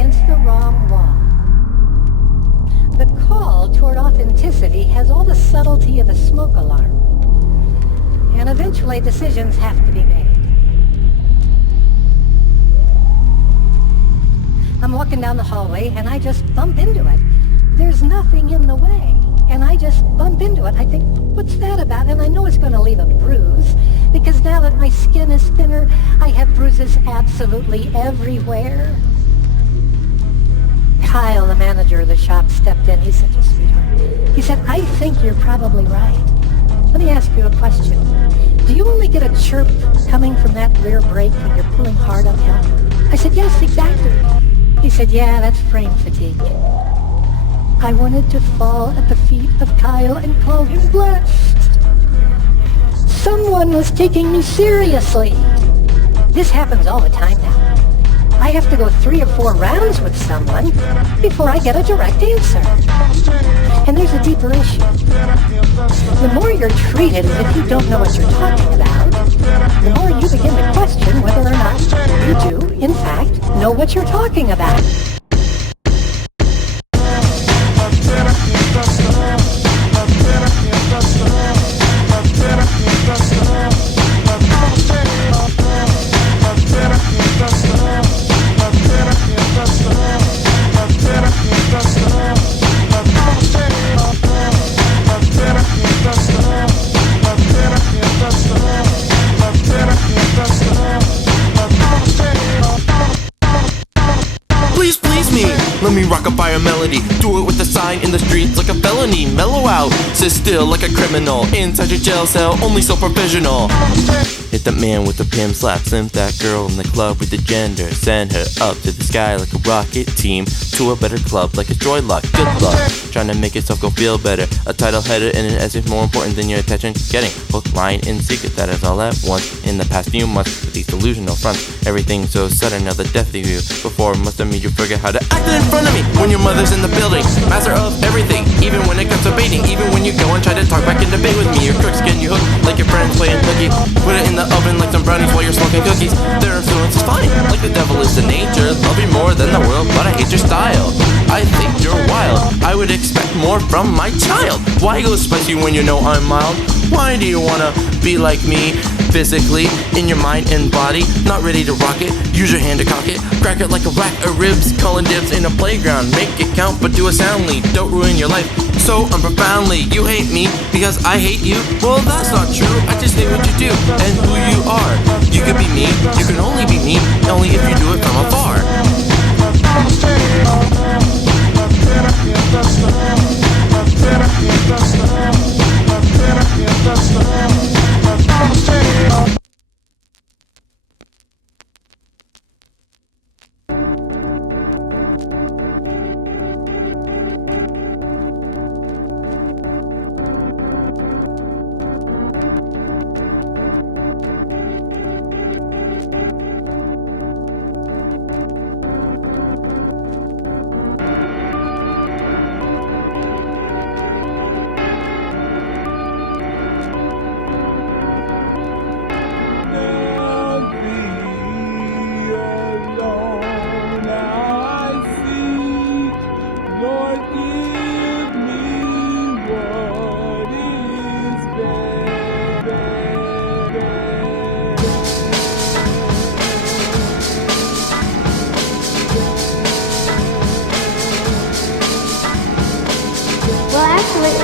against the wrong wall. The call toward authenticity has all the subtlety of a smoke alarm. And eventually decisions have to be made. I'm walking down the hallway and I just bump into it. There's nothing in the way. And I just bump into it. I think, what's that about? And I know it's going to leave a bruise, because now that my skin is thinner, I have bruises absolutely everywhere. Kyle, the manager of the shop, stepped in. He's such a sweetheart. He said, I think you're probably right. Let me ask you a question. Do you only get a chirp coming from that rear brake when you're pulling hard uphill? I said, yes, exactly. He said, yeah, that's frame fatigue. I wanted to fall at the feet of Kyle and call him blessed. Someone was taking me seriously. This happens all the time now. I have to go 3 or 4 rounds with someone before I get a direct answer. And there's a deeper issue. The more you're treated as if you don't know what you're talking about, the more you begin to question whether or not you do, in fact, know what you're talking about. Let me rock a fire melody. Do it with a sign in the streets like a felony. Mellow out, sit still like a criminal. Inside your jail cell, only so professional. Hit that man with the pimp slap. Simp that girl in the club with the gender. Send her up to the sky like a rocket team. To a better club like a joy luck. Good luck, trying to make yourself go feel better. A title header and an essay more important than your attention getting. Hook, line, and secret, that is all at once. In the past few months, with these delusional fronts, everything so sudden, now the death of you. Before must have made you forget how to act in front of me when your mother's in the building. Master of everything, even when it comes to baiting. Even when you go and try to talk back in debate with me. Your crooks getting you hooked like your friends playing hooky. Put it in the oven like some brownies while you're smoking cookies. Their influence is fine, like the devil is in nature. Love you more than the world, but I hate your style. I think you're wild, I would expect more from my child. Why go spicy when you know I'm mild? Why do you wanna be like me? Physically, in your mind and body, not ready to rock it. Use your hand to cock it, crack it like a rack of ribs. Calling dibs in a playground, make it count but do it soundly. Don't ruin your life so unprofoundly. You hate me because I hate you? Well, that's not true, I just hate what you do and who you are. You can be me, you can only be me, only if you do it from afar.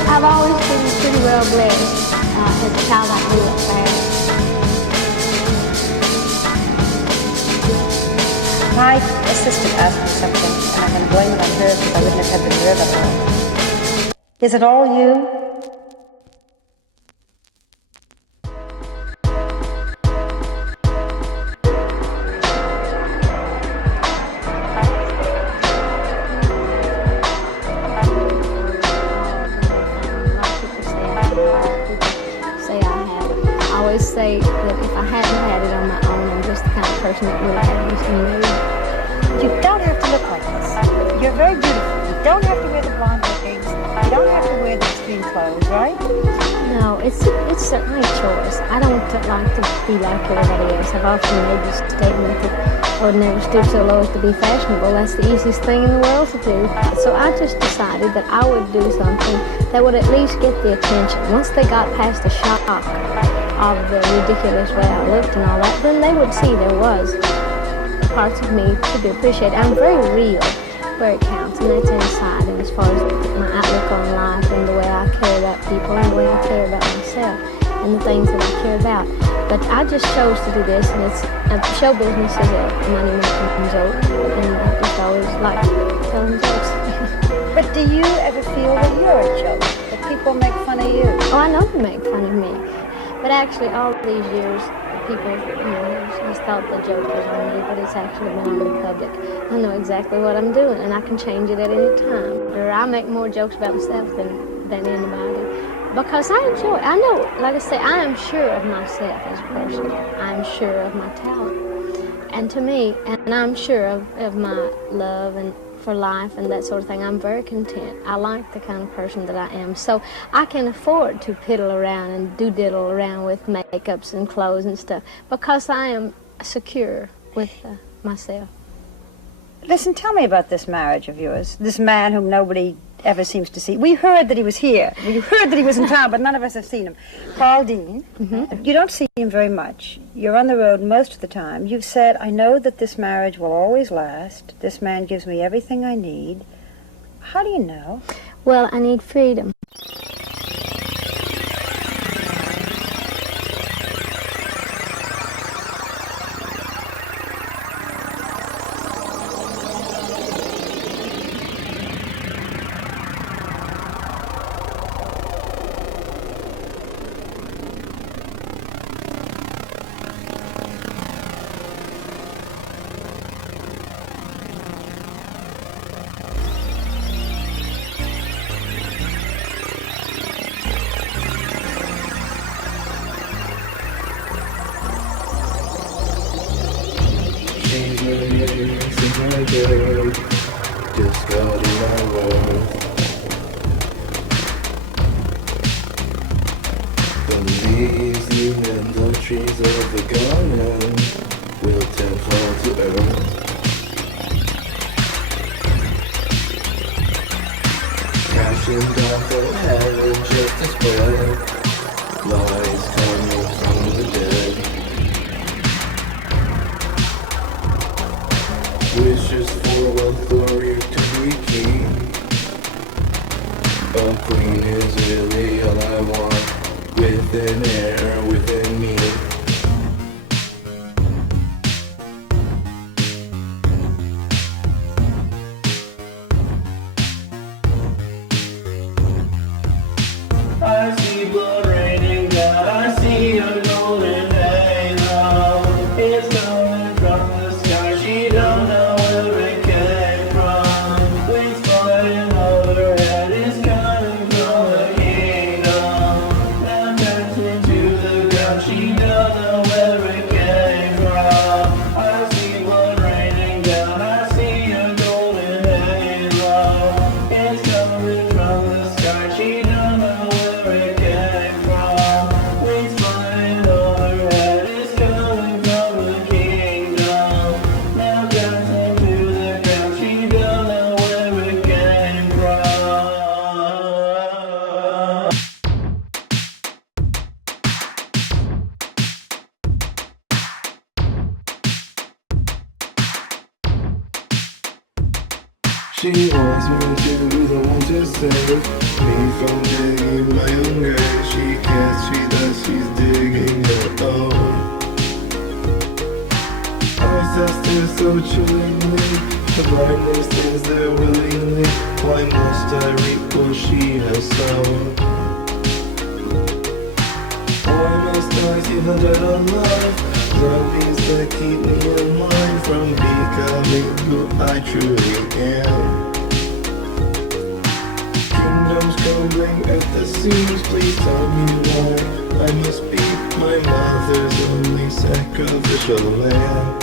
I've always been pretty well blessed. As a child, I grew up fast. My assistant asked me something, and I'm going to blame it on her because I wouldn't have had the nerve of it. Is it all you? Say that if I hadn't had it on my own, I'm just the kind of person that would have had this in me. You don't have to look like this. You're very beautiful. You don't have to wear the blonde wigs. You don't have to wear the extreme clothes, right? No, it's certainly a choice. I don't like to be like everybody else. I've often made this statement that I would never stoop so low as to be fashionable. That's the easiest thing in the world to do. So I just decided that I would do something that would at least get the attention. Once they got past the shock of the ridiculous way I looked and all that, then they would see there was parts of me to be appreciated. I'm very real where it counts, and that's inside, and as far as my outlook on life and the way I care about people and the way I care about myself and the things that I care about. But I just chose to do this, and it's show business is a money-making joke, and I just always like telling jokes. But do you ever feel that you're a joke, that people make fun of you? Oh, I know they make fun of me, but actually all these years, people, just thought the joke was on me, but it's actually been on the public. I know exactly what I'm doing, and I can change it at any time. Or I make more jokes about myself than anybody. Because I enjoy it. I know, like I say, I am sure of myself as a person. I'm sure of my talent. And to me, and I'm sure of my love and for life and that sort of thing, I'm very content. I like the kind of person that I am. So I can afford to piddle around and diddle around with makeups and clothes and stuff because I am secure with myself. Listen, tell me about this marriage of yours, this man whom nobody ever seems to see. We heard that he was here. We heard that he was in town, but none of us have seen him. Paul Dean, you don't see him very much. You're on the road most of the time. You've said, I know that this marriage will always last. This man gives me everything I need. How do you know? Well, I need freedom. She wants me to be the one to save me from digging my own grave. She can't see that she's digging her own. Eyes that stare so chillingly, the blindness is there willingly. Why must I reap what she has sown? Why must I see the dead alive? Zombies that keep me in line from becoming who I truly am. Kingdoms crumbling at the seams, please tell me why I must be my mother's only sacrificial lamb.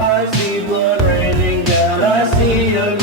I see blood raining down, I see a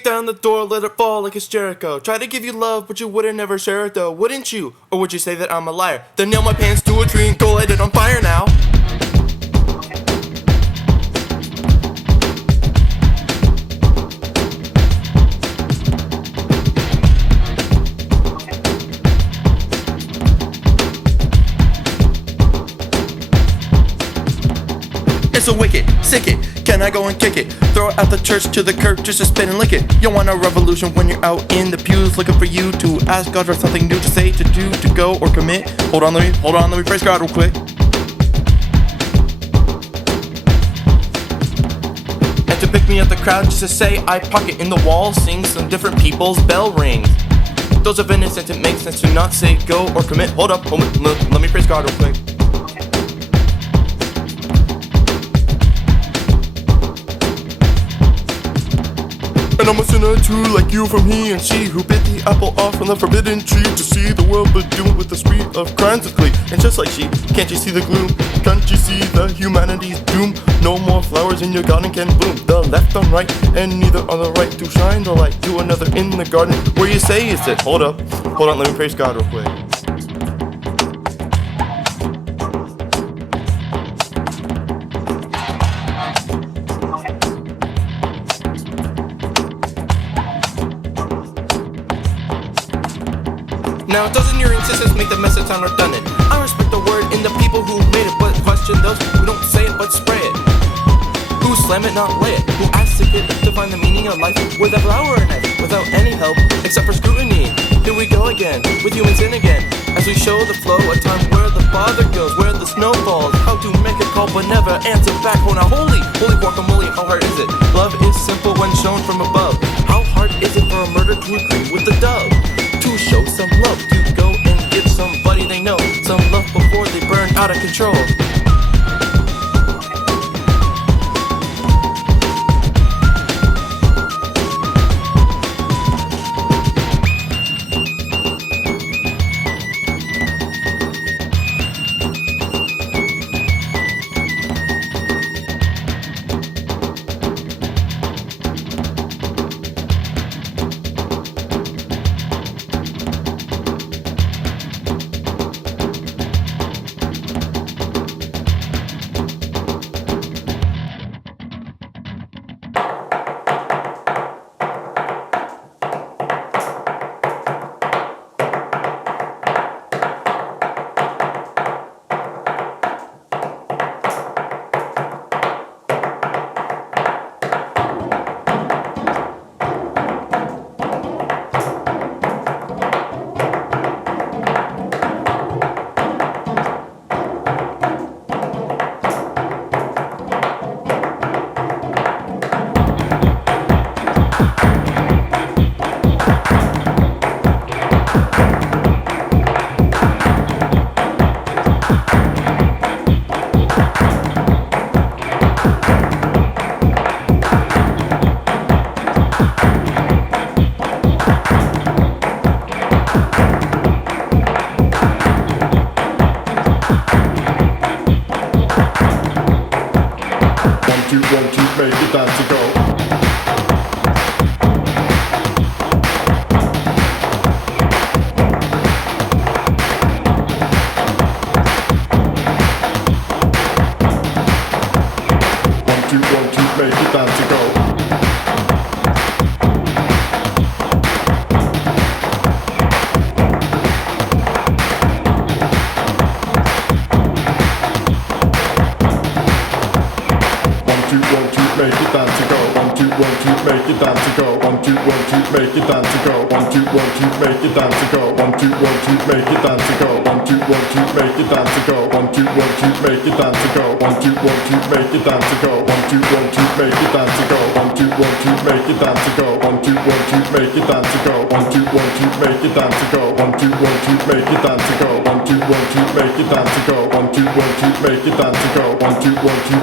kick down the door, let it fall like it's Jericho. Try to give you love, but you wouldn't never share it though, wouldn't you? Or would you say that I'm a liar? Then nail my pants to a tree and go light it on fire now. It's so wicked, sick it, can I go and kick it? Throw it out the church to the curb just to spin and lick it. You want a revolution when you're out in the pews, looking for you to ask God for something new to say, to do, to go, or commit. Hold on, let me praise God real quick. And to pick me up the crowd just to say I pocket in the wall, sing some different people's bell rings. Those are innocent, it makes sense to not say go or commit. Hold up, let me praise God real quick. And I'm a sinner too, like you from he and she, who bit the apple off from the forbidden tree to see the world but do it with the spirit of crimes with glee. And just like she, can't you see the gloom? Can't you see the humanity's doom? No more flowers in your garden can bloom. The left on right, and neither on the right to shine the light to another in the garden where you say is it. Hold on, let me praise God real quick. Now, doesn't your insistence make the message sound redundant? I respect the word in the people who made it, but question those who don't say it but spray it. Who slam it, not lay it. Who ask to get to find the meaning of life with a flower in it, without any help except for scrutiny. Here we go again, with humans in again, as we show the flow, a time where the bother goes, where the snow falls. How to make a call but never answer back. Oh, now holy guacamole, how hard is it? Love is simple when shown from above. How hard is it for a murder to agree with the dove? To show some love, to go and give somebody they know some love before they burn out of control.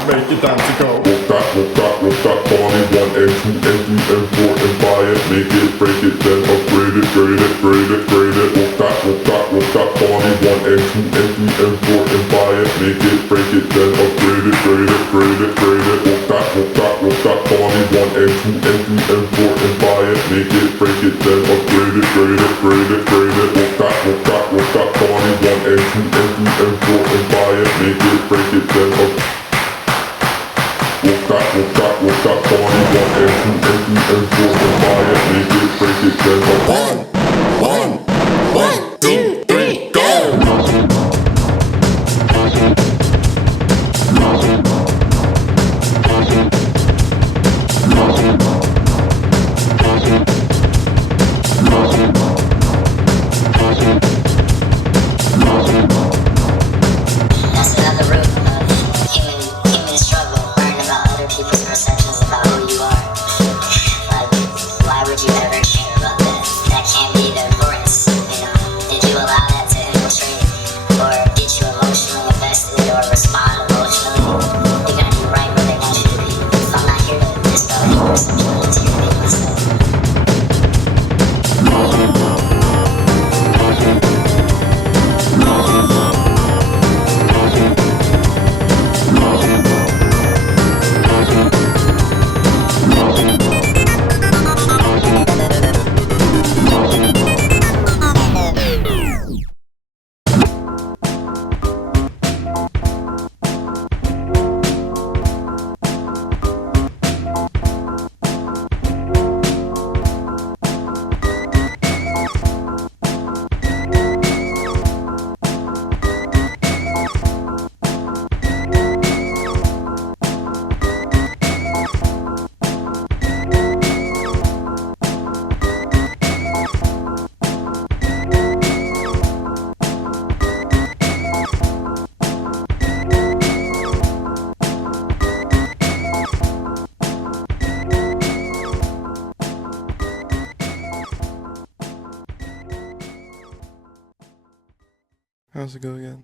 Make it dance to go. Rock that, body, 180. and 2 and 3 and 4 and 5, make it, break it, then upgrade it, grade it, grade it, grade it, won't stop, Barney, 1 and 2 and 3 and 4 and 5, make it, break it, then upgrade it, grade it, grade it, grade it, won't stop, Barney, 1 and 2 and 3 and 4 and 5, make it, break it, then upgrade it, grade it, grade it, grade it, won't stop, Barney, 1 and 2 and 3 and 4 and 5, make it, break it, then upgrade. Won't stop, Barney, 1 and 2 and 3 and 4 and 5, make it, break it, then upgrade. 1, 2, 3, go! How's it go again?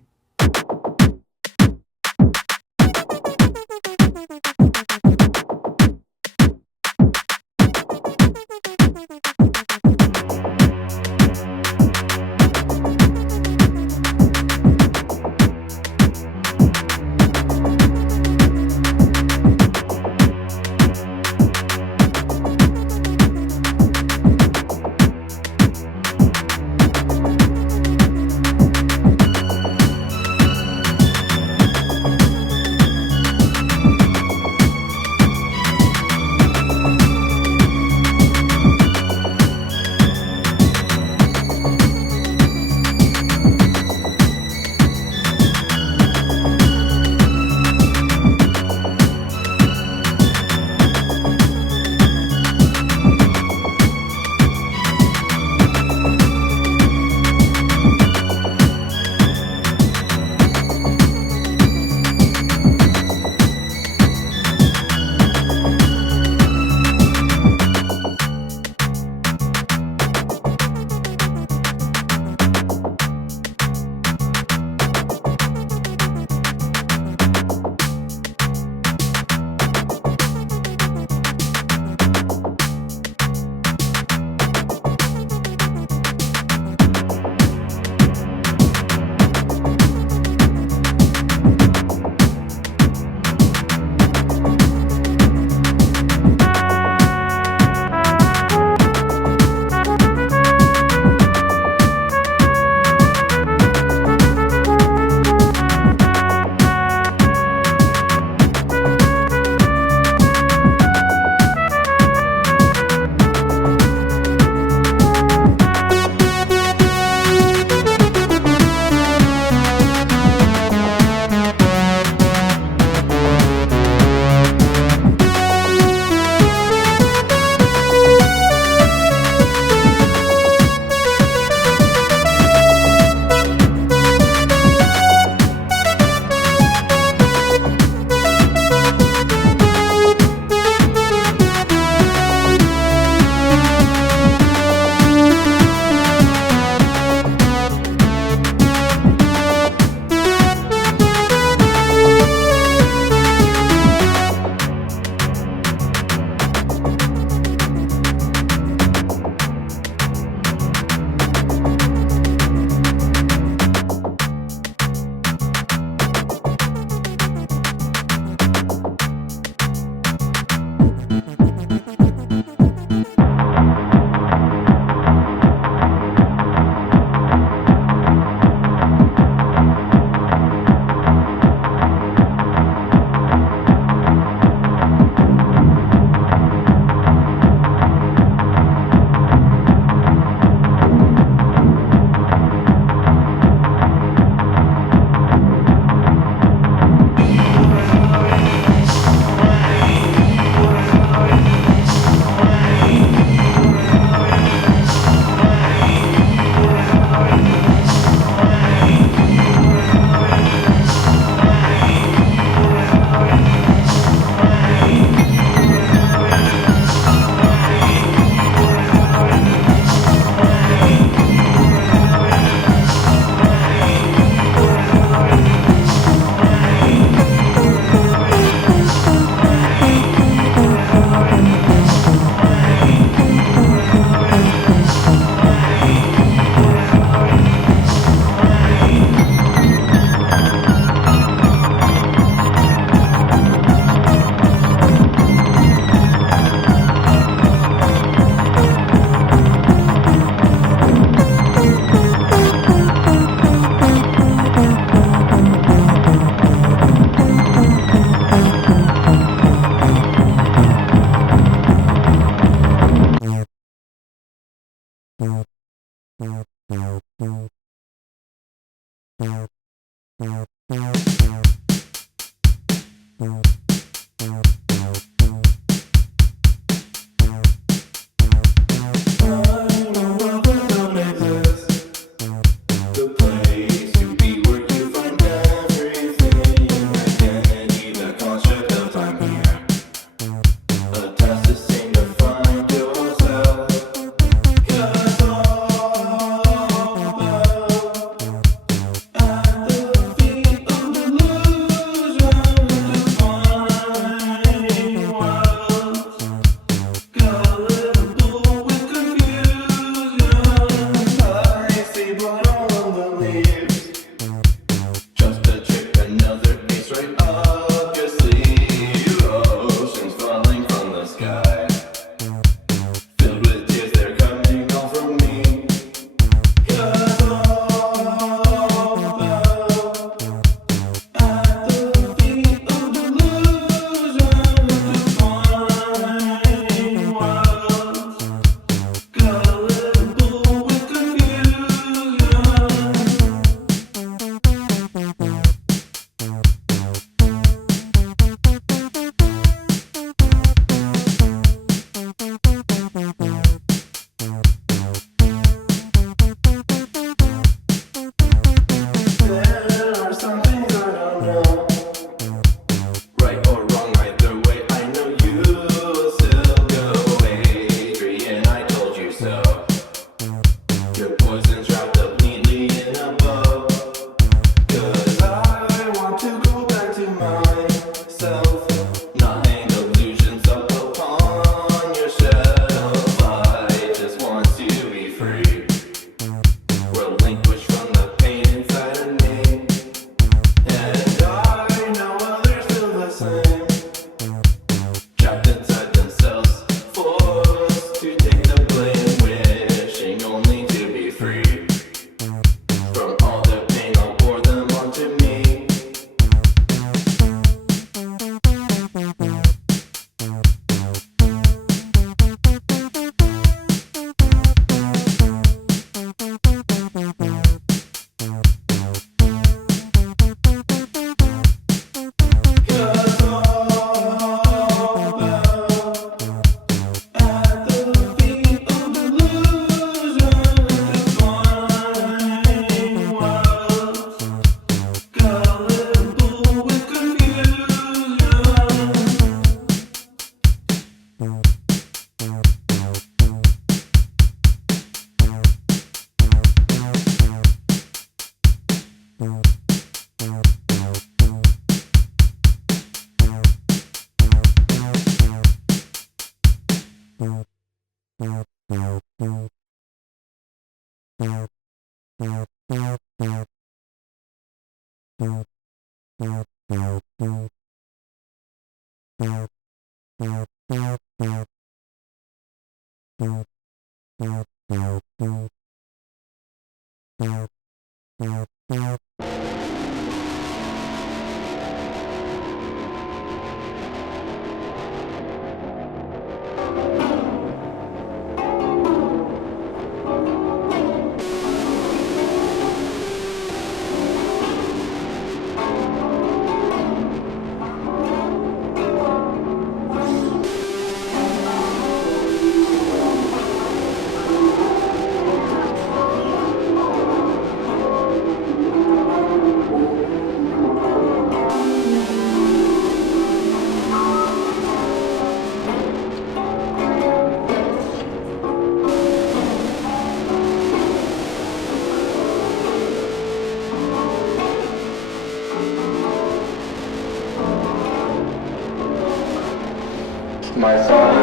My son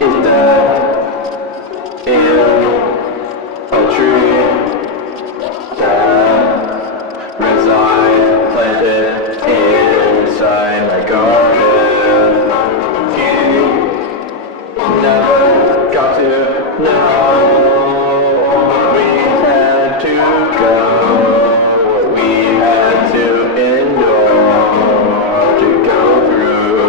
is dead in a tree that resides planted inside my garden. He never got to know we had to go, we had to endure to go through.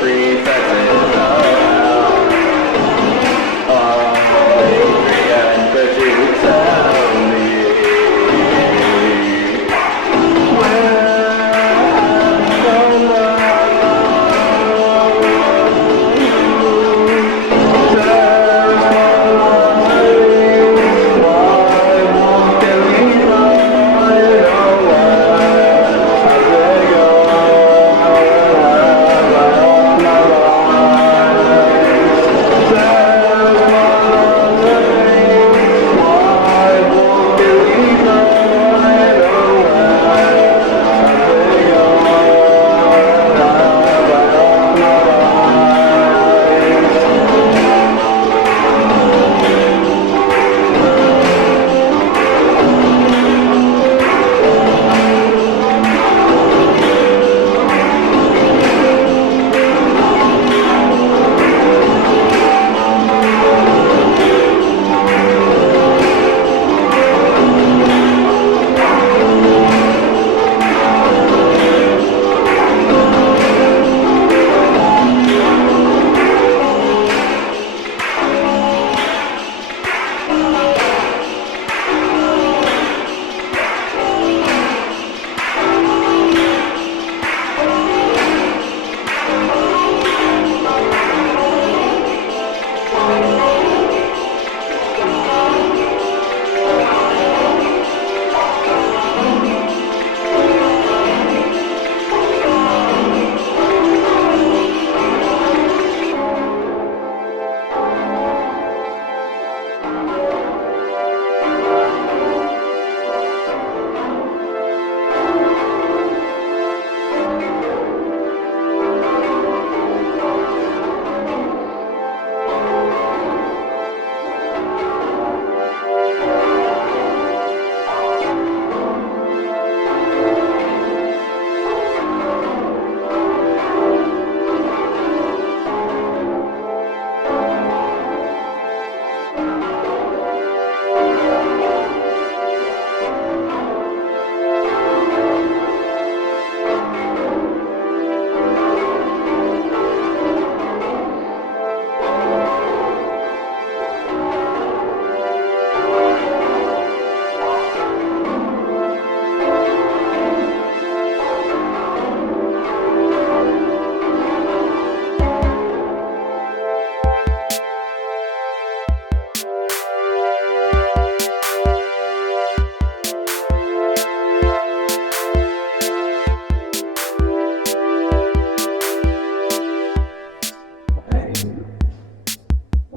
Princess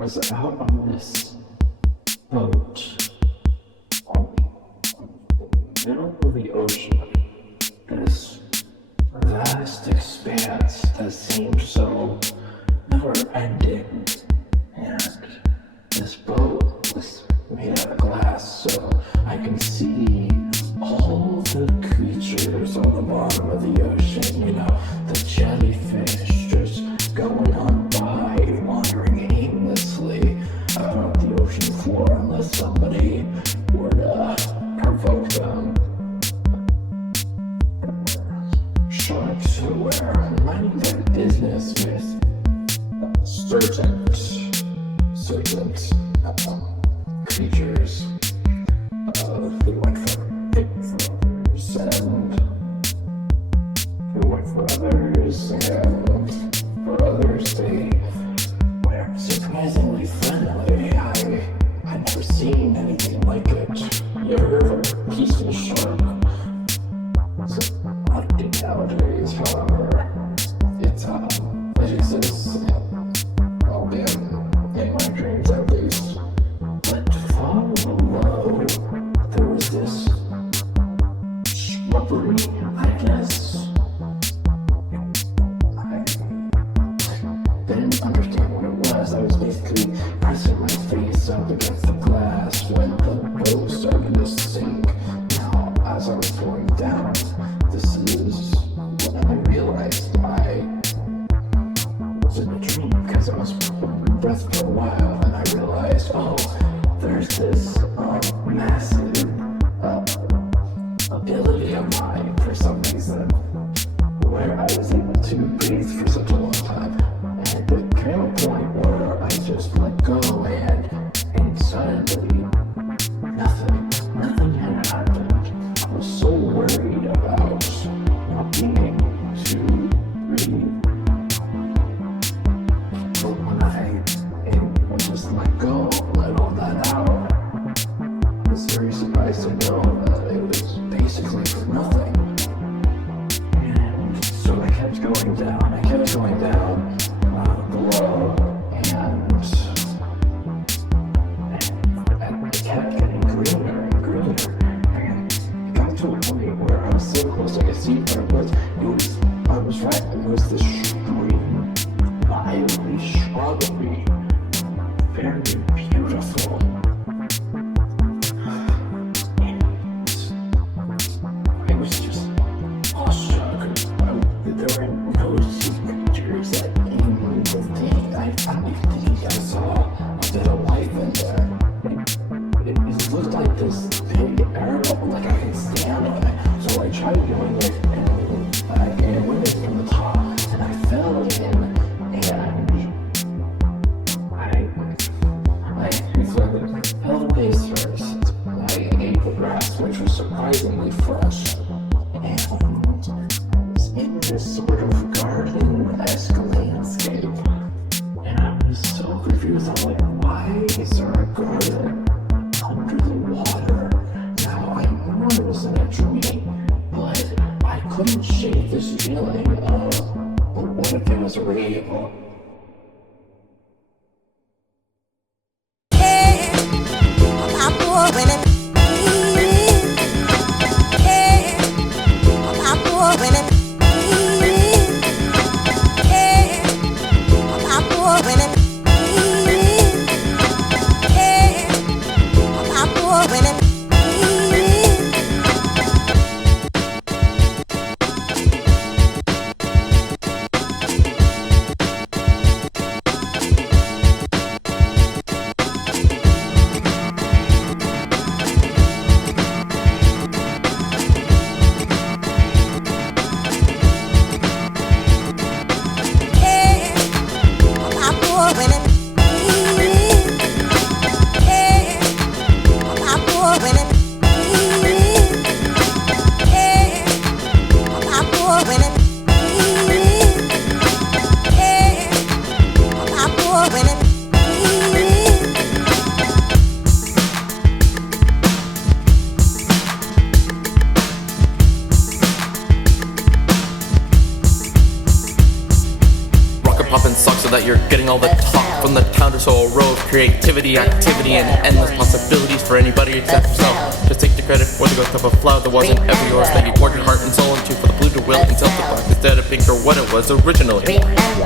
was out on this boat on the middle of the ocean. This vast expanse that seemed so never-ending. And this boat was made out of glass, so I can see all the creatures on the bottom of the ocean, you know, the jellyfish just going on by, wandering aimlessly about the ocean floor unless somebody were to provoke them. Sharks who were minding their business with certain creatures who went for others and for others they were surprisingly friendly. I'd never seen anything like it. You ever heard of a peaceful shark? It's an oddity nowadays, however. It exists, albeit in my dreams at least. But far below, there was this shrubbery, I guess. I didn't understand what it was. I was basically pressing my face up against the glass when the boat started to sink. Now, as I was going down, this is when I realized I was in a dream, because I was holding my breath for a while, and I realized, oh, there's this massive ability of mine for some reason, where I was able to breathe for such a long time, and there came a point where I just let go, and suddenly nothing had happened. I was so worried about not being able to breathe. But when I just let go, let all that out, I was very surprised to know that it was basically for nothing. And so I kept going down below, and it kept getting greener and greener. And it got to a point where I was so close I could see what it was. I was right, it was this stream, mildly shrubbery, very beautiful. And I was just awestruck. There were no sea creatures that came with me. I don't even think I saw a bit of life in there. It looked like this big arrow, like I could stand on it. So I tried doing it, and it went in from the top, and I fell in, and I held base first. I ate the grass, which was surprisingly fresh, and I was in this sort of garden-esque landscape, and I was so confused. I'm like, why is there a garden under the water? Now, I know it wasn't a dream, but I couldn't shake this feeling of, what if it was real? rocket pop and suck so that you're getting all the talk from the town to sow a row of creativity, activity, and endless possibilities for anybody except yourself. Just take the credit for the growth of a flower that wasn't ever yours, that you poured your heart and soul into for the blue to will and self the black instead of pink or what it was originally.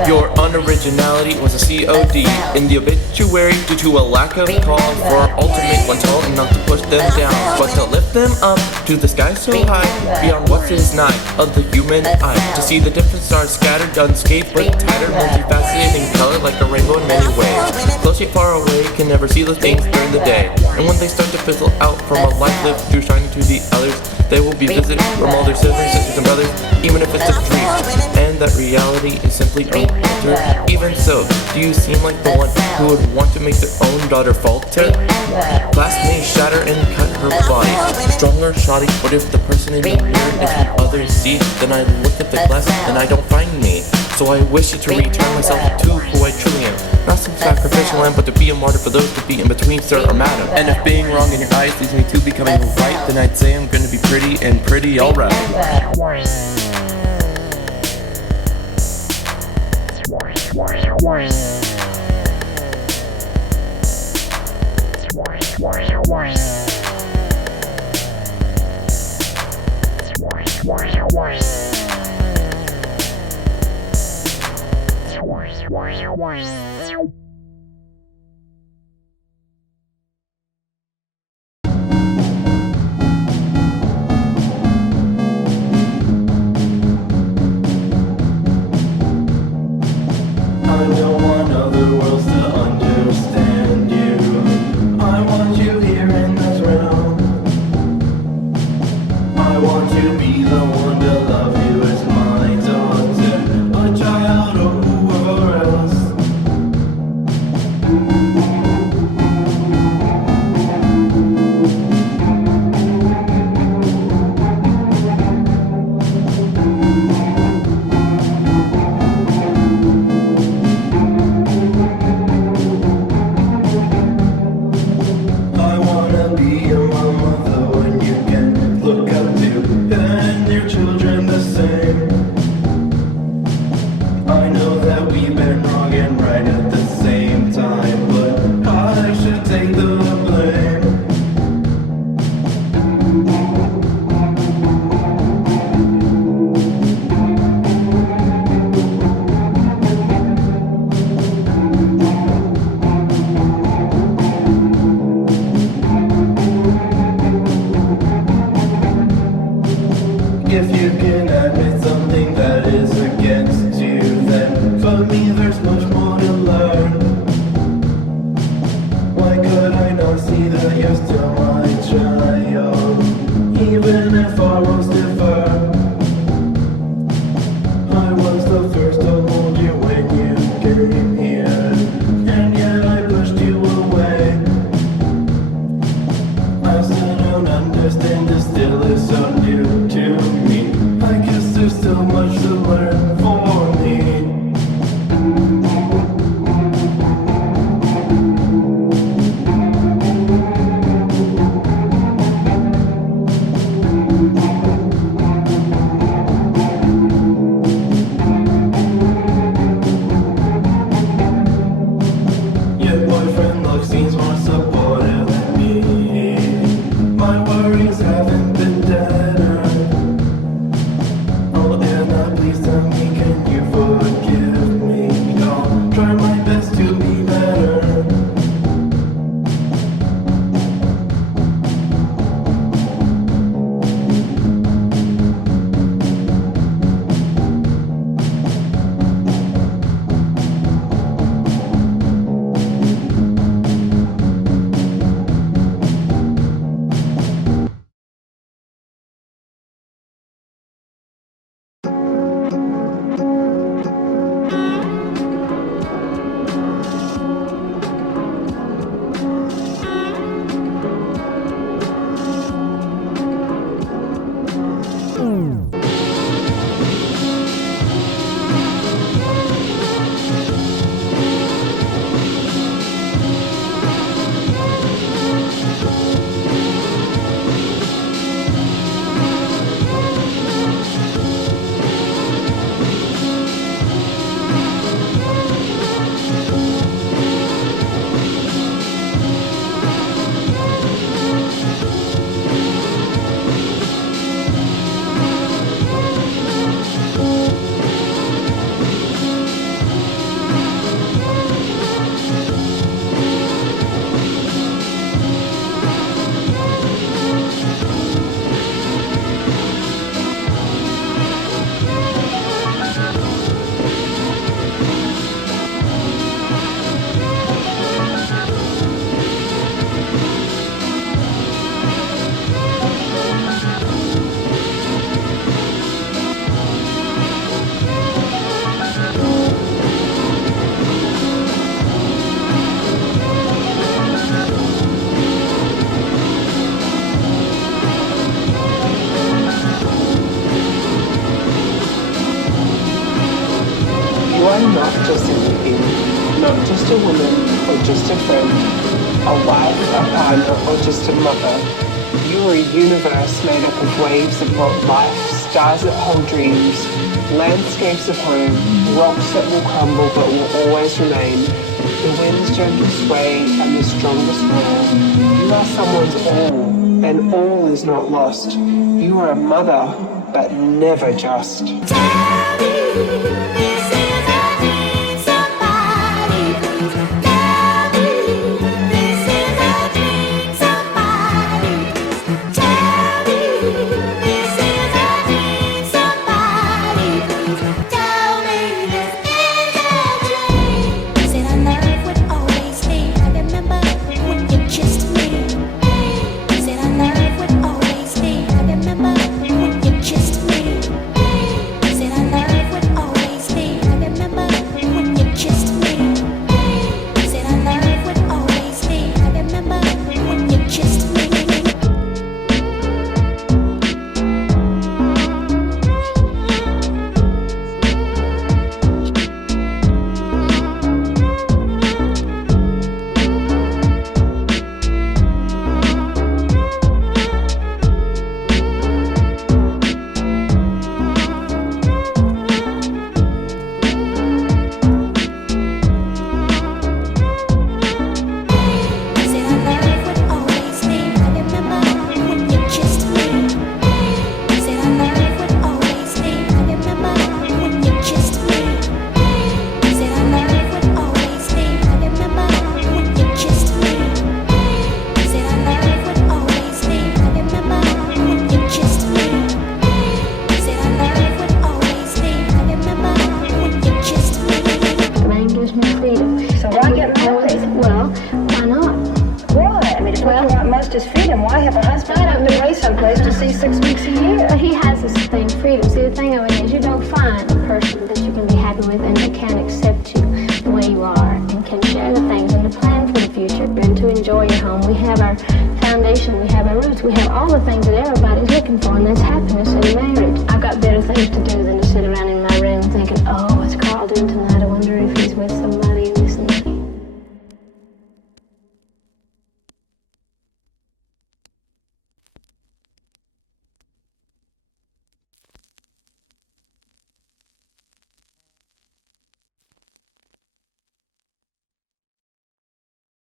Your unoriginality was a COD in the obituary due to a lack of call for ultimate one tall enough to push them down, but to lift them up to the sky so high, beyond what is nigh of the human eye, to see the different stars scattered, unscathed but tattered, multifaceted in color like a rainbow in many ways. Close yet far away can never see those things during the day, and when they start to fizzle out from a life lived through shining to the others, they will be visited from all their siblings, sisters, and brothers, even if it's a dream, and that reality is simply unaltered. Even so, do you seem like the one who would want to make their own daughter falter? Glass may shatter and cut her body, strong or shoddy, but if the person in the mirror is what others see, then I look at the glass and I don't find me. So I wish to return myself to who I truly am, not some sacrificial lamb, but to be a martyr for those to be in between, sir or madam. And if being wrong in your eyes leads me to becoming right, then I'd say I'm gonna be pretty and pretty alright. I don't want other worlds to understand you. I want you here in this realm. I want to be the one to love you as my daughter, a child or whoever else. I wanna be your mama, the one you can look up to, and your children the same. I know that we've been wrong and right at the same time, but I should take the blame. If you can admit something that is against you, then for me there's much more to learn. Why could I not see that you're still my child, even if our roads differ? I was the first to hold you when you came here, and yet I pushed you away. I still don't understand, this still is so new to me. I guess there's still much to learn for me. person to him, not just a woman or just a friend, a wife, a partner, or just a mother. You are a universe made up of waves that hold life, stars that hold dreams, landscapes of home, rocks that will crumble but will always remain, the wind's gentle sway and the strongest roar. You are someone's all, and all is not lost. You are a mother, but never just. Tell me this is a dream, somebody please. Tell me this is a dream, somebody please. Tell me this is a dream, somebody please. Tell me this is a dream. Said our love would always be. I remember when you kissed me. Said our love would always be. I remember when you kissed me. Said our love would always be. I remember when you kissed me. Said our love would always be. I remember when you kissed me. Said our love would always be. I remember when you kissed me. Said our love would always be. I remember when you kissed me. Said our love would always be. I remember when you kissed me. Said our love would always be. I remember when you kissed me. Said our love would always be. I remember when you kissed me. Rain gives me freedom. So why get married? Well, why not? Why? I mean, if what you want most is freedom, why have a husband having to away someplace to see 6 weeks a year? But he has this thing, freedom. See, the thing of it is, you don't find a person that you can be happy with and that can accept you the way you are and can share the things and to plan for the future and to enjoy your home. We have our foundation, we have our roots, we have all the things that everybody's looking for, and that's happiness in marriage. I've got better things to do